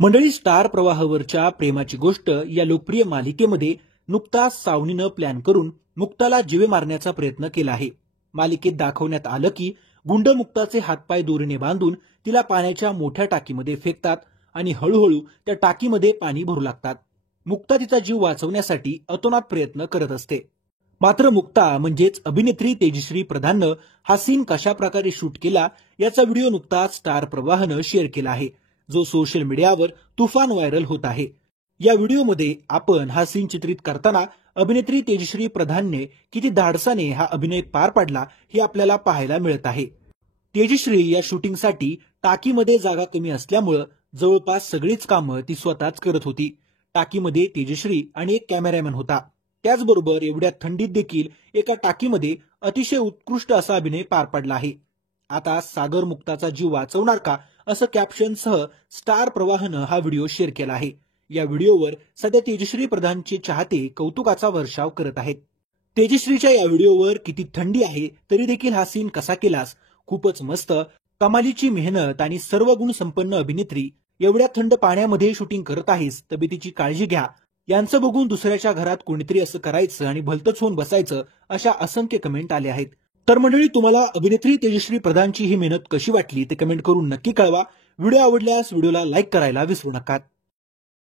मंडळी, स्टार प्रवाहावरच्या प्रेमाची गोष्ट या लोकप्रिय मालिकेमध्ये नुकताच सावनीनं प्लॅन करून मुक्ताला जीवे मारण्याचा प्रयत्न केला आहे. मालिकेत दाखवण्यात आलं की गुंड मुक्ताचे हातपाय दोरीने बांधून तिला पाण्याच्या मोठ्या टाकीमध्ये फेकतात आणि हळूहळू त्या टाकीमध्ये पाणी भरू लागतात. मुक्ता तिचा जीव वाचवण्यासाठी अतोनात प्रयत्न करत असते. मात्र मुक्ता म्हणजेच अभिनेत्री तेजश्री प्रधाननं हा सीन कशा प्रकारे शूट केला याचा व्हिडिओ नुकताच स्टार प्रवाहानं शेअर केला आहे, जो सोशल मीडियावर तुफान व्हायरल होत आहे. या व्हिडिओमध्ये आपण हा सीन चित्रित करताना अभिनेत्री तेजश्री प्रधानने किती धाडसाने हा अभिनय पार पाडला हे आपल्याला पाहायला मिळत आहे. तेजश्री या शूटिंगसाठी टाकीमध्ये जागा कमी असल्यामुळे जवळपास सगळीच कामं ती स्वतःच करत होती. टाकीमध्ये तेजश्री आणि एक कॅमेरामॅन होता. त्याचबरोबर एवढ्या थंडीत देखील एका टाकीमध्ये अतिशय उत्कृष्ट असा अभिनय पार पडला आहे. आता सागर मुक्ताचा जीव वाचवणार का, असं कॅप्शनसह स्टार प्रवाहानं हा व्हिडिओ शेअर केला आहे. या व्हिडिओवर सध्या तेजश्री प्रधानचे चाहते कौतुकाचा वर्षाव करत आहेत. तेजश्रीच्या या व्हिडिओवर किती थंडी आहे तरी देखील हा सीन कसा केलास, खूपच मस्त, कमालीची मेहनत आणि सर्व गुण संपन्न अभिनेत्री, एवढ्या थंड पाण्यामध्ये शूटिंग करत आहेस, तब्येतीची काळजी घ्या. यांचं बघून दुसऱ्याच्या घरात कोणीतरी असं करायचं आणि भलतंच होऊन बसायचं, अशा असंख्य कमेंट आले आहेत. तर मंडळी, तुम्हाला अभिनेत्री तेजश्री प्रधानची ही मेहनत कशी वाटली ते कमेंट करून नक्की कळवा. व्हिडिओ आवडल्यास व्हिडिओला लाईक करायला विसरू नका.